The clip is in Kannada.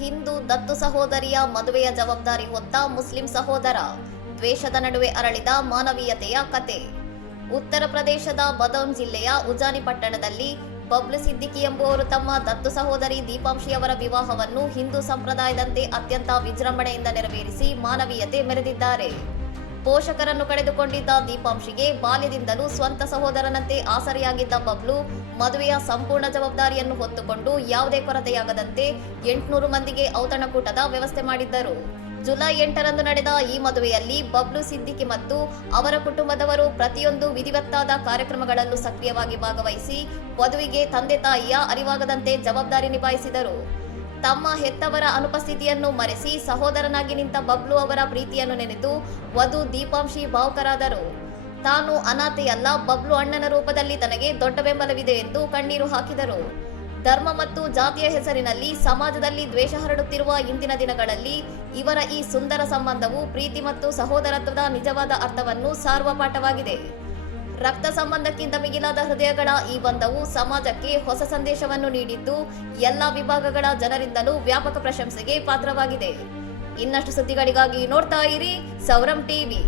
ಹಿಂದೂ ದತ್ತು ಸಹೋದರಿಯ ಮದುವೆಯ ಜವಾಬ್ದಾರಿ ಹೊತ್ತ ಮುಸ್ಲಿಂ ಸಹೋದರ, ದ್ವೇಷದ ನಡುವೆ ಅರಳಿದ ಮಾನವೀಯತೆಯ ಕತೆ. ಉತ್ತರ ಪ್ರದೇಶದ ಬದೌನ್ ಜಿಲ್ಲೆಯ ಉಜಾನಿ ಪಟ್ಟಣದಲ್ಲಿ ಬಬ್ಲು ಸಿದ್ದಿಕಿ ಎಂಬುವರು ತಮ್ಮ ದತ್ತು ಸಹೋದರಿ ದೀಪಾಂಶಿಯವರ ವಿವಾಹವನ್ನು ಹಿಂದೂ ಸಂಪ್ರದಾಯದಂತೆ ಅತ್ಯಂತ ವಿಜೃಂಭಣೆಯಿಂದ ನೆರವೇರಿಸಿ ಮಾನವೀಯತೆ ಮೆರೆದಿದ್ದಾರೆ. ಪೋಷಕರನ್ನು ಕಳೆದುಕೊಂಡಿದ್ದ ದೀಪಾಂಶಿಗೆ ಬಾಲ್ಯದಿಂದಲೂ ಸ್ವಂತ ಸಹೋದರನಂತೆ ಆಸರೆಯಾಗಿದ್ದ ಬಬ್ಲು ಮದುವೆಯ ಸಂಪೂರ್ಣ ಜವಾಬ್ದಾರಿಯನ್ನು ಹೊತ್ತುಕೊಂಡು ಯಾವುದೇ ಕೊರತೆಯಾಗದಂತೆ 800 ಮಂದಿಗೆ ಔತಣಕೂಟದ ವ್ಯವಸ್ಥೆ ಮಾಡಿದ್ದರು. ಜುಲೈ 8ರಂದು ನಡೆದ ಈ ಮದುವೆಯಲ್ಲಿ ಬಬ್ಲು ಸಿದ್ದಿಕಿ ಮತ್ತು ಅವರ ಕುಟುಂಬದವರು ಪ್ರತಿಯೊಂದು ವಿಧಿವತ್ತಾದ ಕಾರ್ಯಕ್ರಮಗಳಲ್ಲೂ ಸಕ್ರಿಯವಾಗಿ ಭಾಗವಹಿಸಿ ವಧುವಿಗೆ ತಂದೆ ತಾಯಿಯ ಅರಿವಾಗದಂತೆ ಜವಾಬ್ದಾರಿ ನಿಭಾಯಿಸಿದರು. ತಮ್ಮ ಹೆತ್ತವರ ಅನುಪಸ್ಥಿತಿಯನ್ನು ಮರೆಸಿ ಸಹೋದರನಾಗಿ ನಿಂತ ಬಬ್ಲು ಅವರ ಪ್ರೀತಿಯನ್ನು ನೆನೆದು ವಧು ದೀಪಾಂಶಿ ಭಾವುಕರಾದರು. ತಾನು ಅನಾಥೆಯಲ್ಲ, ಬಬ್ಲು ಅಣ್ಣನ ರೂಪದಲ್ಲಿ ತನಗೆ ದೊಡ್ಡ ಬೆಂಬಲವಿದೆ ಎಂದು ಕಣ್ಣೀರು ಹಾಕಿದರು. ಧರ್ಮ ಮತ್ತು ಜಾತಿಯ ಹೆಸರಿನಲ್ಲಿ ಸಮಾಜದಲ್ಲಿ ದ್ವೇಷ ಹರಡುತ್ತಿರುವ ಇಂದಿನ ದಿನಗಳಲ್ಲಿ ಇವರ ಈ ಸುಂದರ ಸಂಬಂಧವು ಪ್ರೀತಿ ಮತ್ತು ಸಹೋದರತ್ವದ ನಿಜವಾದ ಅರ್ಥವನ್ನು ಸಾರುವ ಪಾಠವಾಗಿದೆ. ರಕ್ತ ಸಂಬಂಧಕ್ಕಿಂತ ಮಿಗಿಲಾದ ಹೃದಯಗಳ ಈ ಬಂಧವು ಸಮಾಜಕ್ಕೆ ಹೊಸ ಸಂದೇಶವನ್ನು ನೀಡಿದ್ದು ಎಲ್ಲ ವಿಭಾಗಗಳ ಜನರಿಂದಲೂ ವ್ಯಾಪಕ ಪ್ರಶಂಸೆಗೆ ಪಾತ್ರವಾಗಿದೆ. ಇನ್ನಷ್ಟು ಸುದ್ದಿಗಳಿಗಾಗಿ ನೋಡ್ತಾ ಇರಿ ಸೌರಂ ಟಿವಿ.